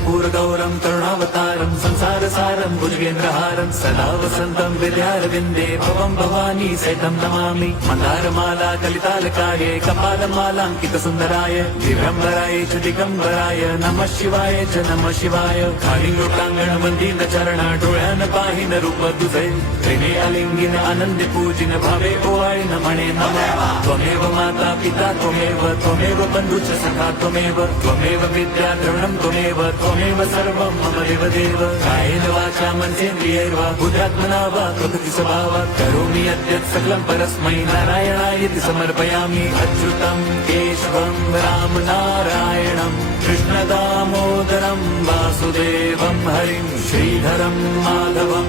कर्पूरगौरं करुणावतारं संसारसारं भुजगेन्द्रहारं सदा वसन्तं विद्यारविन्दे भवं भवानी सहितं नमामि। मन्दारमाला कलितालकाये कपालमालाङ्कितसुन्दराय दिव्यम्बराय च दिगम्बराय नमः शिवाय च नमः शिवाय। कालिङ्गोटाङ्गण वन्दित चरण डोळ्यान पाहिन रूप तुझे प्रेमे अलिंगिन आनंदे पूजिन भावे ओवाळिन म्हणे नमः। त्वमेव माता पिता त्वमेव बन्धुश्च सखा त्वमेव विद्या द्रविणं त्वमेव सर्वं मम देवदेव। कायेन वाचा मनसेन्द्रियैर्वा बुद्ध्यात्मना वा प्रकृति स्वभावात् करोमि यद्यत् सकलं परस्मै नारायणायति समर्पयामि। अच्युतं केशवं राम नारायणं कृष्णदामोदरं वासुदेवं हरिं श्रीधरं माधवं